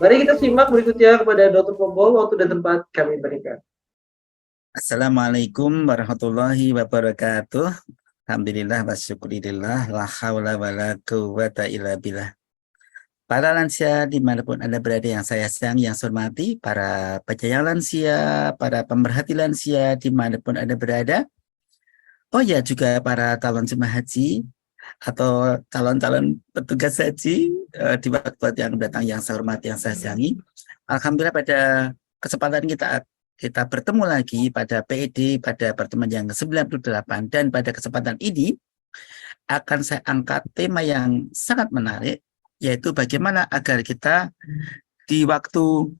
Mari kita simak berikutnya kepada Dr. Pombol, waktu dan tempat kami berikan. Assalamualaikum warahmatullahi wabarakatuh. Alhamdulillah wa syukurillah, la haula wa la quwwata illa billah. Para lansia dimanapun Anda berada yang saya sayangi, yang saya hormati, para penyayang lansia, para pemerhati lansia dimanapun Anda berada. Oh ya, juga para calon jemaah haji atau calon-calon petugas haji di waktu yang datang yang saya hormati, yang saya sayangi. Alhamdulillah pada kesempatan kita bertemu lagi pada PED pada pertemuan yang ke-98, dan pada kesempatan ini akan saya angkat tema yang sangat menarik, yaitu bagaimana agar kita di waktu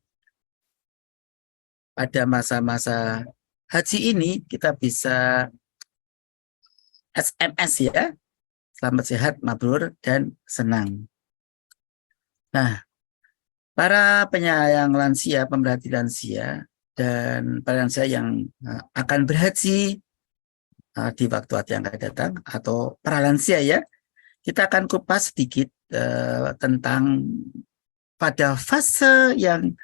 pada masa-masa haji ini kita bisa SMS ya, selamat sehat, mabrur, dan senang. Nah, para penyayang lansia, pemerhati lansia, dan para lansia yang akan berhaji di waktu yang akan datang, atau para lansia ya, kita akan kupas sedikit tentang pada fase yang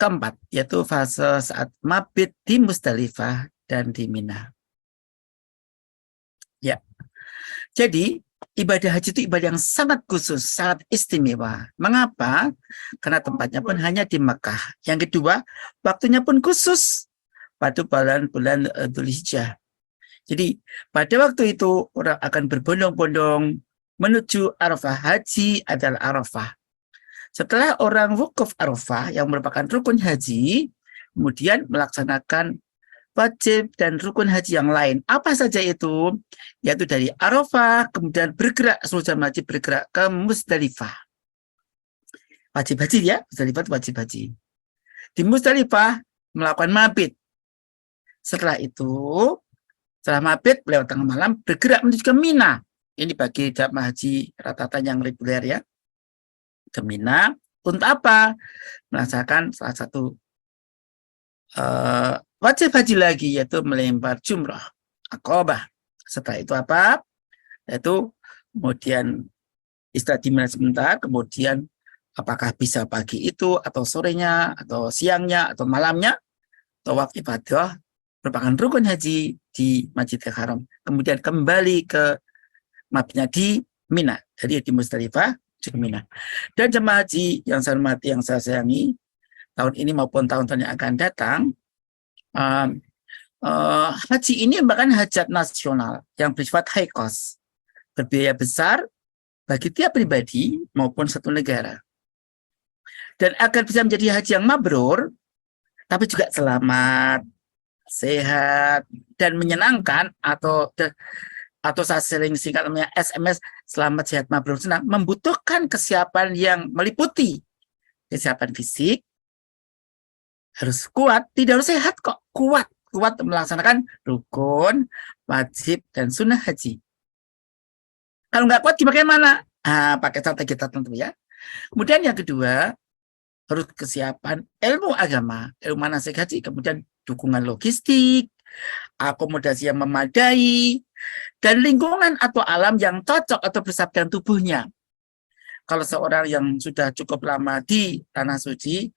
keempat, yaitu fase saat mabit di Musdalifah dan di Mina. Ya, jadi ibadah haji itu ibadah yang sangat khusus, sangat istimewa. Mengapa? Karena tempatnya pun hanya di Mekah. Yang kedua, waktunya pun khusus pada bulan-bulan Dzulhijjah. Jadi pada waktu itu orang akan berbondong-bondong menuju Arafah. Haji adalah Arafah. Setelah orang wukuf Arafah yang merupakan rukun haji, kemudian melaksanakan wajib dan rukun haji yang lain. Apa saja itu? Yaitu dari Arafah, kemudian bergerak, seluruh jemaah haji bergerak ke Musdalifah. Wajib haji ya, Musdalifah itu wajib haji. Di Musdalifah melakukan mabit. Setelah itu, setelah mabit, lewat tengah malam, bergerak menuju ke Mina. Ini bagi jemaah haji rata-rata yang reguler ya. Ke Mina, untuk apa? Melaksanakan salah satu wajib haji lagi, yaitu melempar jumrah Aqabah. Setelah itu apa? Yaitu kemudian istirahat di Mina sebentar, kemudian apakah bisa pagi itu atau sorenya atau siangnya atau malamnya, tawaf ibadah merupakan rukun haji di Masjidil Haram. Kemudian kembali ke mabitnya di Mina, jadi di Musdalifah ke Mina. Dan jemaah haji yang saya hormati, yang saya sayangi, tahun ini maupun tahun-tahun yang akan datang, haji ini merupakan hajat nasional yang bersifat high cost, berbiaya besar bagi tiap pribadi maupun satu negara. Dan agar bisa menjadi haji yang mabrur, tapi juga selamat, sehat, dan menyenangkan, atau saya sering singkat namanya SMS, selamat, sehat, mabrur, senang, membutuhkan kesiapan yang meliputi kesiapan fisik, harus kuat, tidak harus sehat kok, kuat melaksanakan rukun, wajib, dan sunnah haji. Kalau nggak kuat gimana? Pakai strategi tertentu ya. Kemudian yang kedua, harus kesiapan ilmu agama, ilmu manasik haji, kemudian dukungan logistik, akomodasi yang memadai, dan lingkungan atau alam yang cocok atau bersatu dengan tubuhnya. Kalau seorang yang sudah cukup lama di Tanah Suci,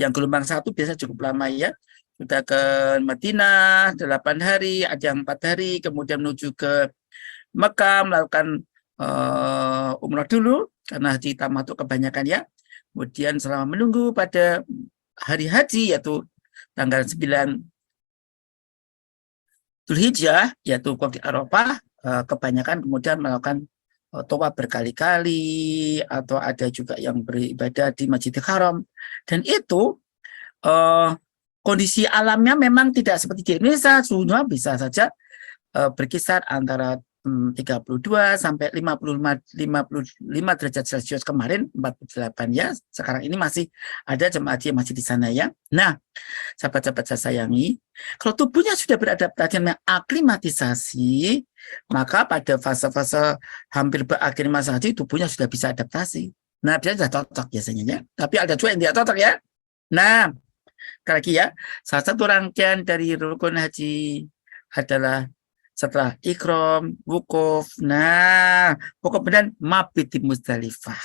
yang gelombang 1 biasa cukup lama ya, sudah ke Madinah 8 hari, ada yang 4 hari, kemudian menuju ke Mekah melakukan umrah dulu, karena haji tamattu kebanyakan ya. Kemudian selama menunggu pada hari haji, yaitu tanggal 9 Dzulhijjah, yaitu di Arafah, kebanyakan kemudian melakukan tawaf berkali-kali, atau ada juga yang beribadah di Masjidil Haram. Dan itu kondisi alamnya memang tidak seperti di Indonesia, suhunya bisa saja berkisar antara 32 sampai 55 derajat Celcius kemarin, 48 ya. Sekarang ini masih ada jemaah haji yang masih di sana ya. Nah, sahabat-sahabat saya sayangi, kalau tubuhnya sudah beradaptasi dengan aklimatisasi, maka pada fase-fase hampir berakhir masa haji, tubuhnya sudah bisa adaptasi. Nah, dia sudah cocok biasanya ya. Tapi ada juga yang tidak cocok ya. Nah, sekali lagi ya, salah satu rangkaian dari rukun haji adalah setelah ikram, wukuf. Nah, wukuf kemudian mabit di Musdalifah.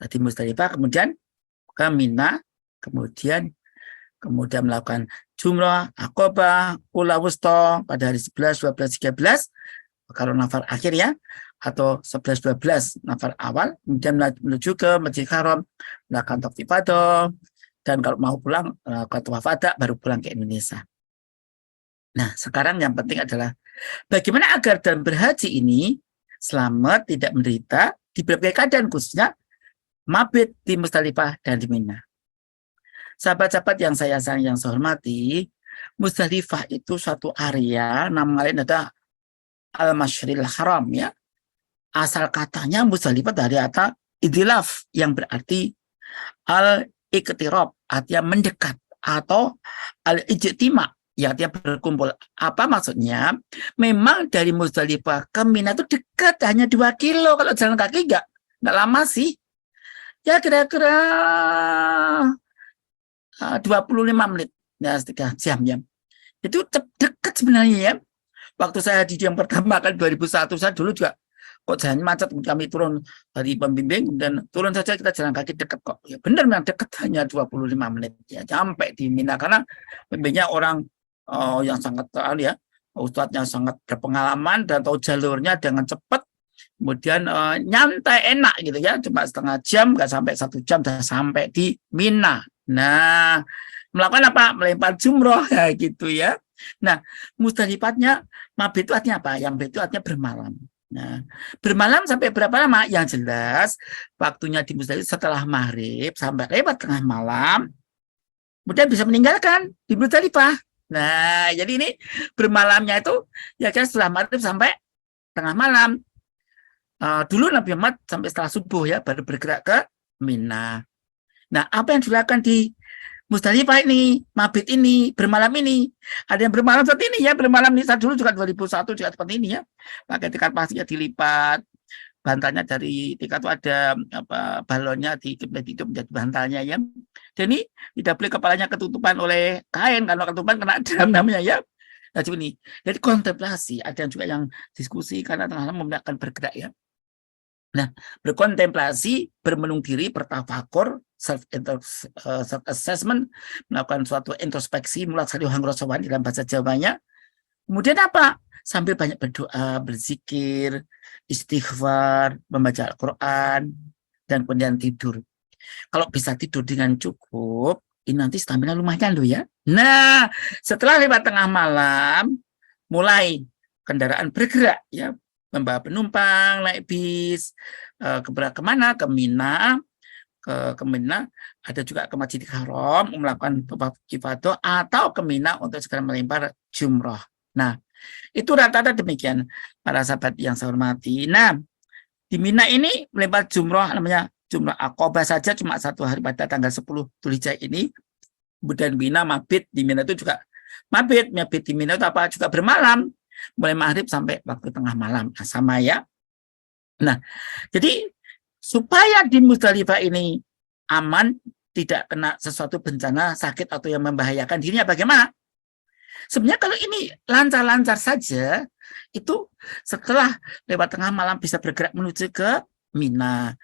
Di Musdalifah kemudian ke Mina, kemudian melakukan jumrah, Aqabah, Ula Wusta pada hari 11, 12, 13 kalau nafar akhir ya, atau 11, 12 nafar awal, kemudian menuju ke Masjidil Haram, melakukan tawaf ifadah, dan kalau mau pulang ke tawaf wada baru pulang ke Indonesia. Nah, sekarang yang penting adalah bagaimana agar dalam berhaji ini selamat, tidak menderita di berbagai keadaan, khususnya mabit di Musdalifah dan di Mina. Sahabat-sahabat yang saya sayang, yang saya hormati, Musdalifah itu suatu area, nama lain adalah Al-Masyaril Haram ya. Asal katanya Musdalifah dari kata idilaf yang berarti al-iqtirab, artinya mendekat, atau al-ijtima, ya artinya berkumpul. Apa maksudnya? Memang dari Musdalifah ke Mina itu dekat, hanya 2 kilo. Kalau jalan kaki enggak lama sih. Ya kira-kira 25 menit, ya 3 jam ya. Itu dekat sebenarnya ya. Waktu saya di yang pertama kan 2001, saya dulu juga kok jalan macet, kami turun dari pembimbing dan turun saja kita jalan kaki dekat kok. Ya benar memang dekat, hanya 25 menit ya sampai di Mina, karena pembimbingnya orang yang sangat ya, ustadznya sangat berpengalaman dan tahu jalurnya dengan cepat. Kemudian nyantai enak gitu ya, cuma setengah jam, nggak sampai 1 jam sudah sampai di Mina. Nah, melakukan apa? Melempar jumroh ya gitu ya. Nah, Musdalifahnya mabit itu artinya apa? Yang itu artinya bermalam. Nah, bermalam sampai berapa lama? Yang jelas waktunya di Musdalifah setelah maghrib sampai lewat tengah malam, kemudian bisa meninggalkan di Musdalifah. Nah, jadi ini bermalamnya itu ya kan setelah maghrib sampai tengah malam. Dulu Nabi Muhammad sampai setelah subuh ya baru bergerak ke Mina. Nah, apa yang dilakukan di Musdalifah ini, mabit ini, bermalam ini? Ada yang bermalam seperti ini ya, bermalam ini. Saya dulu juga 2001 juga seperti ini ya. Pakai tikar plastiknya dilipat, bantalnya dari tikar itu ada balonnya di itu menjadi bantalnya ya. Dan ini tidak boleh kepalanya ketutupan oleh kain, kalau ketutupan kena dam namanya ya. Nah, ini. Jadi kontemplasi, ada yang juga yang diskusi karena tengah malam akan bergerak ya. Nah, berkontemplasi, bermenung diri, bertafakur, self assessment, melakukan suatu introspeksi, mulaksani hangrosawan dalam bahasa Jawanya. Kemudian apa? Sambil banyak berdoa, berzikir, istighfar, membaca Al-Quran, dan kemudian tidur. Kalau bisa tidur dengan cukup, ini nanti stamina lumayan loh ya. Nah, setelah lewat tengah malam, mulai kendaraan bergerak ya, membawa penumpang naik bis kemana? Ke Mina, ke Mina, ada juga ke Masjidil Haram melakukan tawaf ifadah, atau ke Mina untuk segera melempar jumroh. Nah, itu rata-rata demikian para sahabat yang saya hormati. Nah, di Mina ini melempar jumroh namanya jumroh Aqabah saja cuma 1 hari pada tanggal 10 Dzulhijjah ini. Kemudian Mina mabit di Mina itu juga mabit di Mina itu apa juga bermalam mulai maghrib sampai waktu tengah malam. Nah, sama ya. Nah, jadi supaya di Musdalifah ini aman, tidak kena sesuatu bencana, sakit atau yang membahayakan dirinya, bagaimana? Sebenarnya kalau ini lancar-lancar saja, itu setelah lewat tengah malam bisa bergerak menuju ke Mina.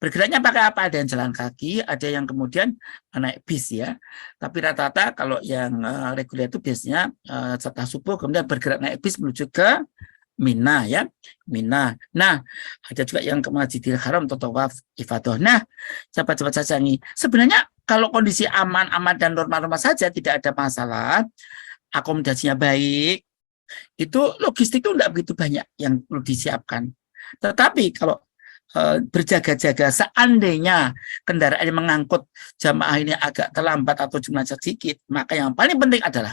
Bergeraknya pakai apa? Ada yang jalan kaki, ada yang kemudian naik bis ya. Tapi rata-rata kalau yang reguler itu biasanya setelah subuh kemudian bergerak naik bis menuju ke Mina ya. Mina. Nah, ada juga yang ke Masjidil Haram atau tawaf ifadah. Nah, sahabat-sahabat saya ini sebenarnya kalau kondisi aman-aman dan normal-normal saja tidak ada masalah, akomodasinya baik, itu logistik itu tidak begitu banyak yang perlu disiapkan. Tetapi kalau berjaga-jaga seandainya kendaraan yang mengangkut jamaah ini agak terlambat atau jumlahnya sedikit, maka yang paling penting adalah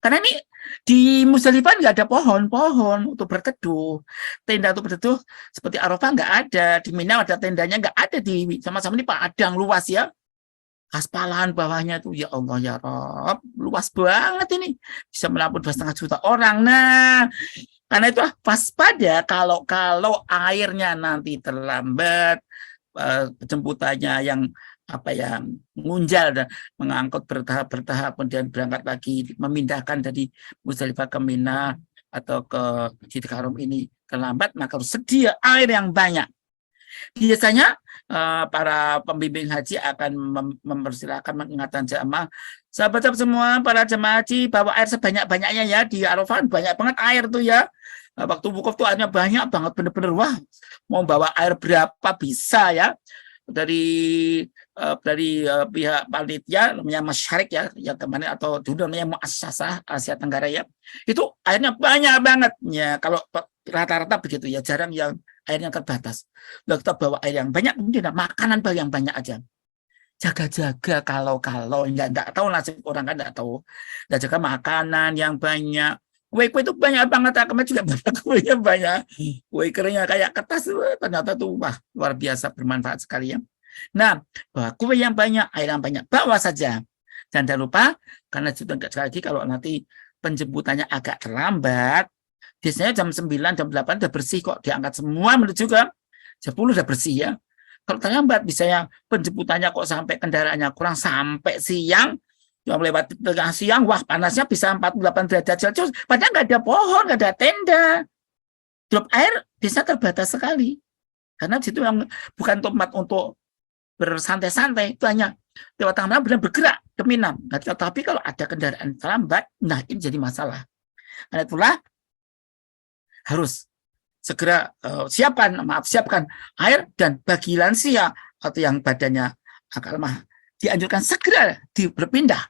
karena ini di Musdalifah nggak ada pohon untuk berteduh, tenda untuk berteduh seperti Arafah nggak ada, di Mina ada tendanya nggak ada, di sama-sama ini padang luas ya, aspalahan bawahnya tuh ya Allah ya Rob, luas banget ini, bisa menampung 2,5 juta orang. Nah, karena itu waspada kalau airnya nanti terlambat, penjemputannya yang mengunjal dan mengangkut bertahap kemudian berangkat lagi, memindahkan dari Musdalifah ke Mina atau ke Masjidil Haram ini terlambat, maka harus sedia air yang banyak. Biasanya para pembimbing haji akan mempersilahkan mengingatkan jamaah, sahabat semua, para jemaah haji, bawa air sebanyak-banyaknya ya. Di Arafah banyak banget air tuh ya. Waktu wukuf tuh airnya banyak banget, bener-bener wah, mau bawa air berapa bisa ya. Dari pihak panitia namanya Masyarik ya, yang kemarin, atau dulu namanya Muassasah Asia Tenggara ya, itu airnya banyak banget ya. Kalau rata-rata begitu ya, jarang yang airnya terbatas. Lalu kita bawa air yang banyak, kemudian makanan yang banyak aja. Jaga-jaga kalau nggak tahu nasib orang, kan nggak tahu. Nggak jaga makanan yang banyak. Kue-kue itu banyak banget, kemarin juga banyak kuenya banyak. Kue keringnya kayak kertas, ternyata tuh wah luar biasa bermanfaat sekali ya. Nah, bawa kue yang banyak, air yang banyak, bawa saja. Dan jangan lupa, karena sudah sekali lagi kalau nanti penjemputannya agak terlambat, biasanya jam 9, jam 8 udah bersih kok, diangkat semua menuju ke jam 10 udah bersih ya. Kalau terlambat, misalnya penjemputannya kok sampai kendaraannya kurang sampai siang, yang lewat tengah siang, wah panasnya bisa 48 derajat Celcius, padahal nggak ada pohon, nggak ada tenda. Drop air bisa terbatas sekali. Karena situ yang bukan tempat untuk bersantai-santai, itu hanya lewat tengah malam benar bergerak ke Minam. Nah, tetapi kalau ada kendaraan terlambat, nah ini jadi masalah. Karena itulah harus segera siapkan air, dan bagi lansia atau yang badannya agak lemah dianjurkan segera berpindah.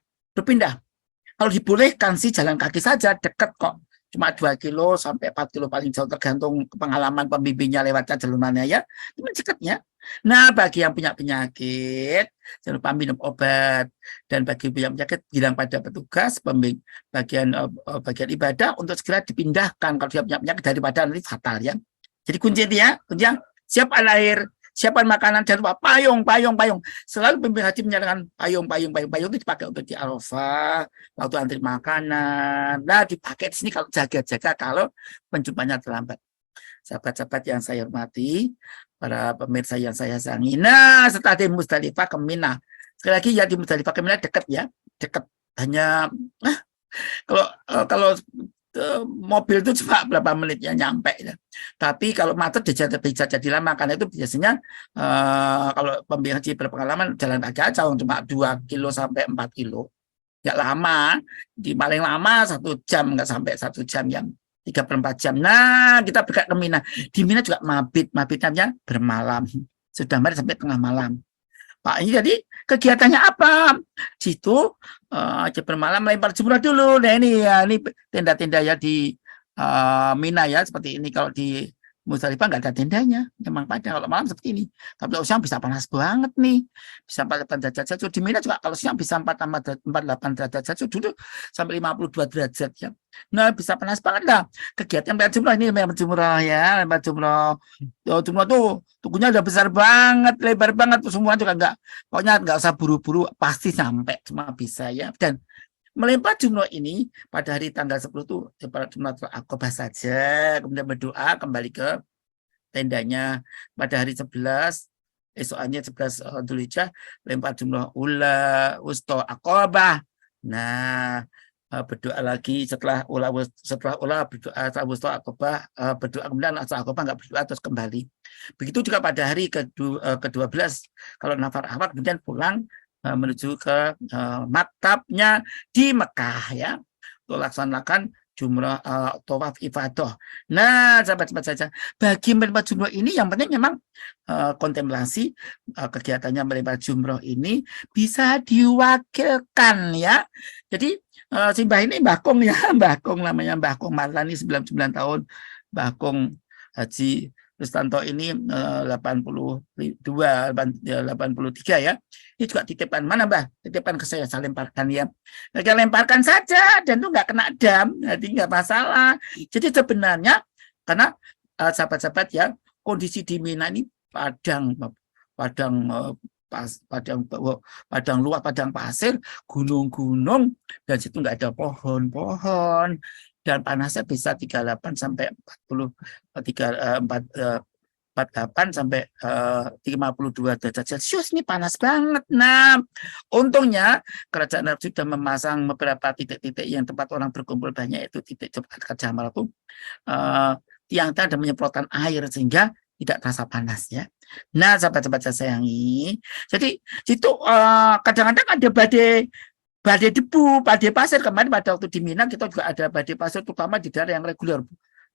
Kalau dibolehkan sih jalan kaki saja, dekat kok, cuma 2 kilo sampai 4 kilo paling jauh, tergantung pengalaman pembimbingnya lewat jalurnya ya, itu dekatnya. Nah, bagi yang punya penyakit jangan lupa minum obat, dan bagi yang punya penyakit bilang pada petugas pembimbing bagian ibadah untuk segera dipindahkan kalau dia punya penyakit, daripada nanti fatal ya. Jadi kunci dia, siap air, siapkan makanan, dan lupa payung. Selalu pembimbing haji menyatakan payung itu dipakai untuk di Arafah, waktu antri makanan. Nah, dipakai di sini kalau jaga-jaga kalau penjumpanya terlambat. Sahabat-sahabat yang saya hormati, para pemirsa yang saya sayangi. Nah, setelah di Musdalifah ke Mina. Sekali lagi ya, di Musdalifah ke Mina dekat ya, dekat. Hanya kalau mobil itu cuma berapa menit ya nyampe ya. Tapi kalau macet bisa jadi lama, karena itu biasanya kalau pembimbing haji berpengalaman jalan kaki aja cuma 2 kilo sampai 4 kilo. Nggak lama, di paling lama 1 jam, nggak sampai 1 jam, yang 3/4 jam. Nah, kita berangkat ke Mina. Di Mina juga mabitnya bermalam. Sudah mari sampai tengah malam. Pak, ini jadi kegiatannya apa? Di situ bermalam melempar jumroh dulu. Nah ini ya, ini tenda-tenda ya di Mina ya, seperti ini. Kalau di Musdalifah nggak ada tendanya, memang pada kalau malam seperti ini. Tapi kalau siang bisa panas banget nih, bisa 48 derajat Celcius. Di Mina juga kalau siang bisa 48 derajat Celcius, dulu sampai 52 derajat ya. Nah, bisa panas banget lah. Kegiatan lempar jumroh ini, lempar jumroh ya, lempar jumroh. Jumroh tuh tubuhnya udah besar banget, lebar banget, semua juga pokoknya nggak usah buru-buru, pasti sampai, cuma bisa ya. Dan melempar jumroh ini pada hari tanggal 10 tuh jumroh Aqobah saja, kemudian berdoa kembali ke tendanya. Pada hari 11, esokannya 11 Dzulhijjah, lempar jumroh ula, wusta, Aqobah. Nah, berdoa lagi setelah ula berdoa, setelah wusta, Aqobah berdoa, kemudian setelah Aqobah nggak berdoa terus kembali. Begitu juga pada hari ke-12 kalau nafar awal, kemudian pulang menuju ke maktabnya di Mekah ya, untuk laksanakan jumrah tawaf ifadah. Nah, sahabat-sahabat saja, bagi melempar jumroh ini yang penting memang kontemplasi, kegiatannya melempar jumroh ini bisa diwakilkan ya. Jadi si Mbah ini Mbah Kong ya, Mbah Kong namanya, Mbah Kong Marlani 99 tahun, Mbah Kong Haji Rustanto ini 82, 83 ya. Ini juga titipkan, mana Mbah? Titipkan ke saya lemparkan ya. Mereka lemparkan saja, dan itu nggak kena dam, jadi nggak masalah. Jadi sebenarnya, karena sahabat-sahabat ya, kondisi di Mina ini padang luas, padang pasir, gunung-gunung, dan situ nggak ada pohon-pohon. Dan panasnya bisa 38 sampai 48 sampai 52 derajat Celcius. Ini panas banget. Nah, untungnya kerajaan Arab sudah memasang beberapa titik-titik yang tempat orang berkumpul banyak, itu titik cepat Jamal itu tiang-tiang dan penyemprotan air sehingga tidak terasa panas ya. Nah, sahabat-sahabat saya sayangi, jadi itu kadang-kadang ada badai debu, badai pasir. Kemarin pada waktu di Mina kita juga ada badai pasir, terutama di daerah yang reguler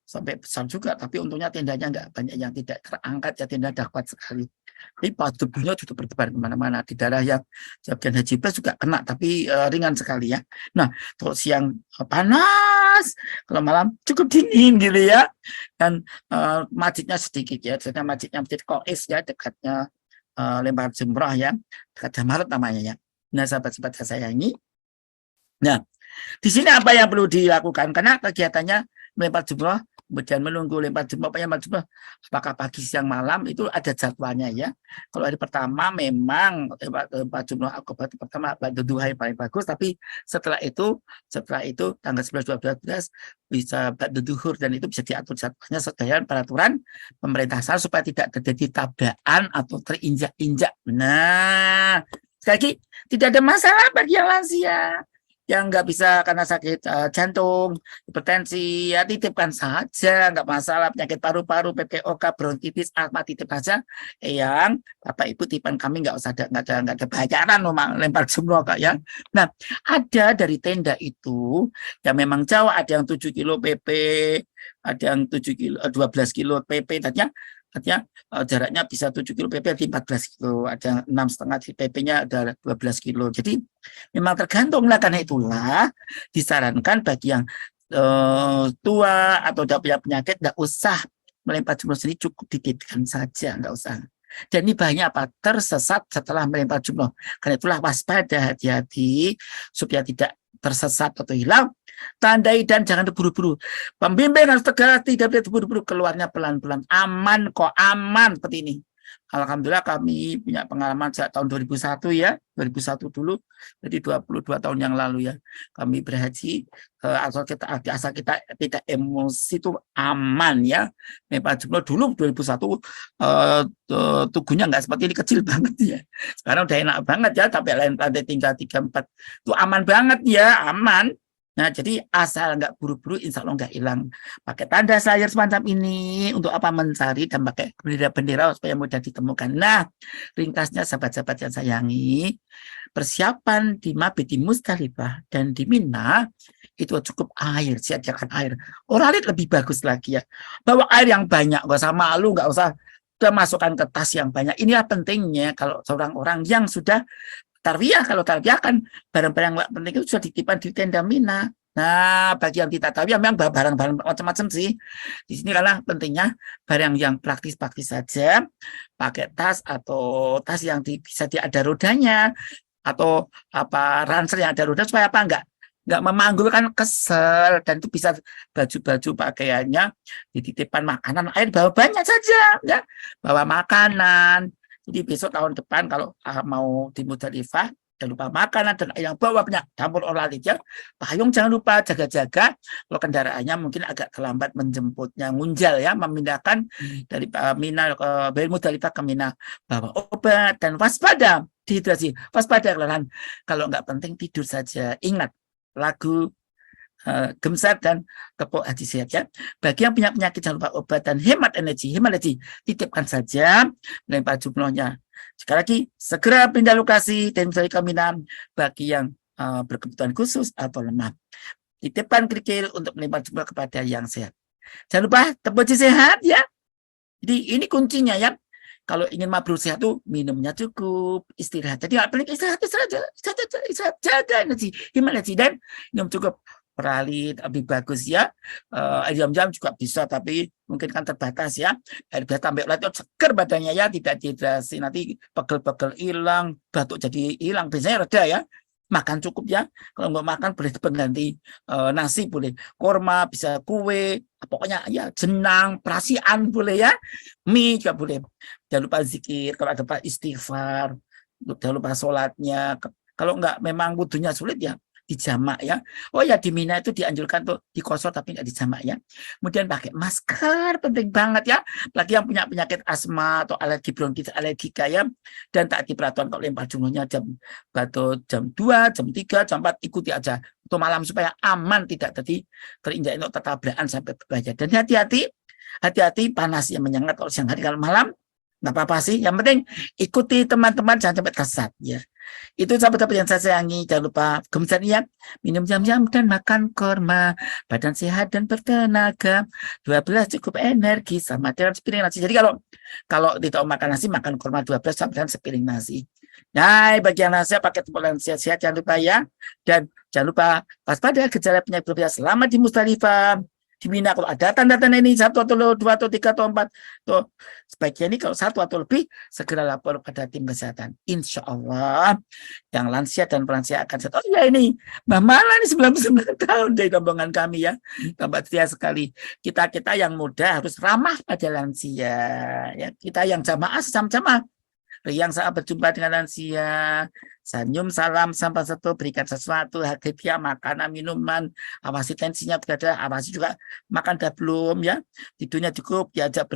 sampai besar juga. Tapi untungnya tendanya nggak banyak yang tidak terangkat ya, tenda dakwat sekali. Tapi pas debunya juga bertebar kemana-mana. Di daerah yang Jabgan Haji Plus juga kena, tapi ringan sekali ya. Nah, kalau siang panas, kalau malam cukup dingin gitu ya. Dan masjidnya sedikit ya, jadi masjidnya Masjid Qais ya, dekatnya Lembah Jumrah ya, dekat Jamarat namanya ya. Nah, sahabat-sahabat saya sayangi. Nah, di sini apa yang perlu dilakukan? Karena kegiatannya melempar jumroh, kemudian menunggu lempar jumroh, apakah pagi, siang, malam, itu ada jadwalnya ya. Kalau hari pertama memang lempar jumroh akobah pertama ba'da duha yang paling bagus, tapi setelah itu tanggal 11, 12, 13 bisa ba'da duhur, dan itu bisa diatur jadwalnya sesuai peraturan pemerintah supaya tidak terjadi tabrakan atau terinjak-injak. Nah, sekali lagi tidak ada masalah bagi yang lansia yang nggak bisa karena sakit jantung, hipertensi, ya titipkan saja, nggak masalah. Penyakit paru-paru, PPOK, bronkitis, asma, titip saja. Yang Bapak Ibu tipan kami nggak ada bayaran loh, lempar jumroh Kak ya. Nah, ada dari tenda itu yang memang jauh, ada yang 7 kilo PP, ada yang 7 kilo, 12 kilo PP, artinya jaraknya bisa 7 kilo PP di 14 kilo, ada 6,5 PP-nya ada 12 kilo. Jadi memang tergantung lah, karena itulah disarankan bagi yang tua atau tidak punya penyakit nggak usah melempar jumroh sendiri, cukup dititipkan saja, nggak usah. Dan ini banyak apa tersesat setelah melempar jumroh. Karena itulah waspada, hati-hati supaya tidak tersesat atau hilang. Tandai dan jangan terburu-buru. Pembimbing harus tegas, tidak boleh terburu-buru, keluarnya pelan-pelan. Aman kok, aman seperti ini. Alhamdulillah kami punya pengalaman sejak tahun 2001 ya, 2001 dulu, jadi 22 tahun yang lalu ya, kami berhaji, asal kita tidak emosi itu aman ya. Lempar jumroh dulu 2001 tugunya nggak seperti ini, kecil banget ya. Sekarang udah enak banget ya, sampai lantai tinggal 3, 4 itu aman banget ya, aman. Nah, jadi asal nggak buru-buru, insya Allah nggak hilang. Pakai tanda sayur semacam ini untuk apa? Mencari dan pakai bendera-bendera supaya mudah ditemukan. Nah, ringkasnya sahabat-sahabat yang sayangi, persiapan di Mabit, di Musdalifah dan di Mina itu cukup air, siapkan air. Oralit lebih bagus lagi ya. Bawa air yang banyak, nggak usah malu, nggak usah masukkan ke tas yang banyak. Inilah pentingnya kalau seorang orang yang sudah tarbiyah. Kalau tarbiyah kan barang-barang yang penting itu sudah dititipkan di tenda Mina. Nah, bagi yang tidak tarbiyah memang barang-barang macam-macam sih. Di sini karena pentingnya barang yang praktis-praktis saja, pakai tas atau tas yang bisa ada rodanya, atau apa ransel yang ada roda, supaya apa nggak memanggulkan, kesel. Dan itu bisa baju-baju pakaiannya dititipkan, makanan, air bawa banyak saja ya, bawa makanan. Jadi besok tahun depan kalau mau di Musdalifah, jangan lupa makanan dan yang bawa banyak, campur oralit ya. Payung jangan lupa, jaga-jaga kalau kendaraannya mungkin agak terlambat menjemputnya, ngunjal ya, memindahkan dari Mina ke Musdalifah ke Mina, bawa obat dan waspada dehidrasi, waspada kelelahan. Kalau nggak penting tidur saja. Ingat lagu Gemsar dan Kepok Haji Sehat ya. Bagi yang punya penyakit jangan lupa obat dan hemat energi, titipkan saja melempar jumrohnya. Sekali lagi segera pindah lokasi dan mencari Mina bagi yang berkebutuhan khusus atau lemah. Titipkan kerikil untuk melempar jumroh kepada yang sehat. Jangan lupa Kepok Haji Sehat ya. Jadi ini kuncinya ya. Kalau ingin mabrur sehat tuh minumnya cukup, istirahat. Jadi paling istirahat jaga energi, hemat energi, dan minum cukup. Peralit lebih bagus ya. Air jam-jam juga bisa, tapi mungkin kan terbatas ya. Air biasa sampai itu seger badannya ya, tidak dehidrasi, nanti pegel-pegel hilang, batuk jadi hilang, biasanya reda ya. Makan cukup ya. Kalau nggak makan boleh pengganti nasi, boleh korma, bisa kue, pokoknya ya jenang, perasian boleh ya, mie juga boleh. Jangan lupa zikir, kalau ada istighfar, jangan lupa sholatnya. Kalau nggak memang wudunya sulit ya dijamak ya. Oh ya, di Mina itu dianjurkan tuh dikosor tapi nggak dijamak ya. Kemudian pakai masker, penting banget ya. Apalagi yang punya penyakit asma atau alergi bronkitis, alergika ya. Dan taati peraturan kalau lempar jumrohnya jam 2, jam 3, jam 4 ikuti aja. Untuk malam supaya aman, tidak tadi terinjak tertabrakan sampai berbahaya. Dan hati-hati panas yang menyengat kalau siang hari, kalau malam nggak apa-apa sih. Yang penting ikuti teman-teman, jangan sampai kesat ya. Itu sahabat-sahabat yang saya sayangi, jangan lupa kemudian ya, minum jam-jam dan makan kurma, badan sehat dan bertenaga, 12 cukup energi sama dengan sepiring nasi. Jadi kalau tidak mau makan nasi, makan kurma 12 sama dengan sepiring nasi. Nah, bagian nasi pakai tempat yang sehat-sehat, jangan lupa ya. Dan jangan lupa waspada gejala penyakit berbahaya selama di Musdalifah. Di Mina kalau ada tanda-tanda ini 1 atau 2 atau 3 atau 4 tuh sebaiknya ini kalau 1 atau lebih segera lapor pada tim kesehatan. Insya Allah yang lansia dan pelansia akan sehat. Oh ya ini Mbak Mala ini 99 tahun dari rombongan kami ya. Tambah setia sekali. Kita yang muda harus ramah pada lansia ya. Kita yang jamaah sama-sama. Yang saat berjumpa dengan lansia, senyum, salam, sampai satu, berikan sesuatu, hadiah, makanan, minuman, awasi tensinya berada, awasi juga makan dah belum ya, tidurnya cukup, diajak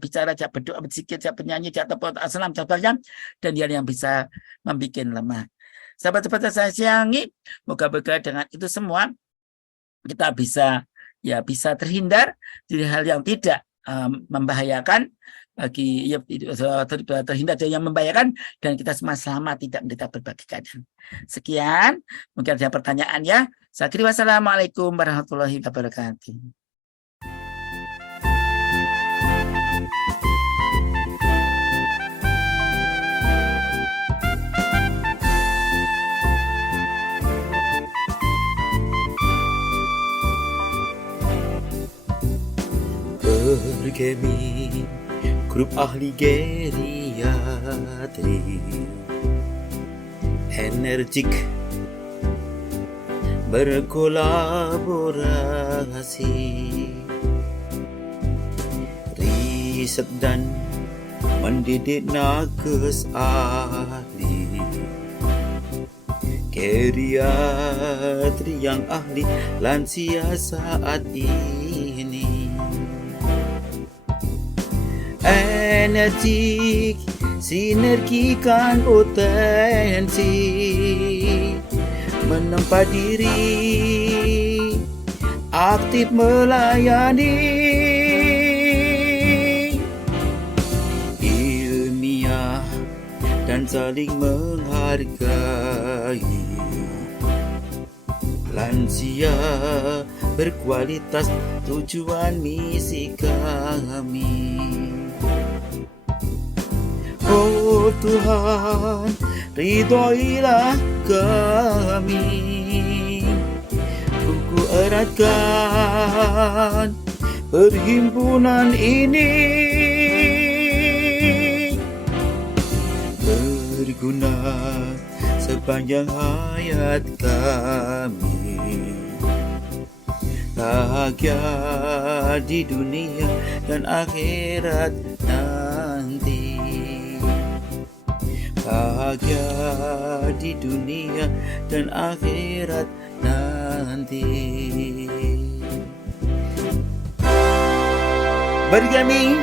bicara, diajak berdoa, berzikir, diajak bernyanyi, diajak assalam, contohnya, dan yang bisa membuat lemah. Sahabat-sahabat saya sayangi, moga-moga dengan itu semua kita bisa terhindar dari hal yang tidak membahayakan bagi terhindar dari yang membahayakan dan kita semua selamat tidak menderita berbagai keadaan. Sekian, mungkin ada pertanyaan ya. Saya kira wassalamualaikum warahmatullahi wabarakatuh. Bergemi grup ahli geriatri energik berkolaborasi, riset dan mendidik nakes ahli geriatri yang ahli lansia saat ini. Energik, sinergikan potensi, menempa diri, aktif melayani, ilmiah dan saling menghargai, lansia berkualitas tujuan misi kami. Oh Tuhan, ridhoilah kami, kuku eratkan perhimpunan ini, berguna sepanjang hayat kami, bahagia di dunia dan akhirat nanti. Bahagia di dunia dan akhirat nanti. Bergemi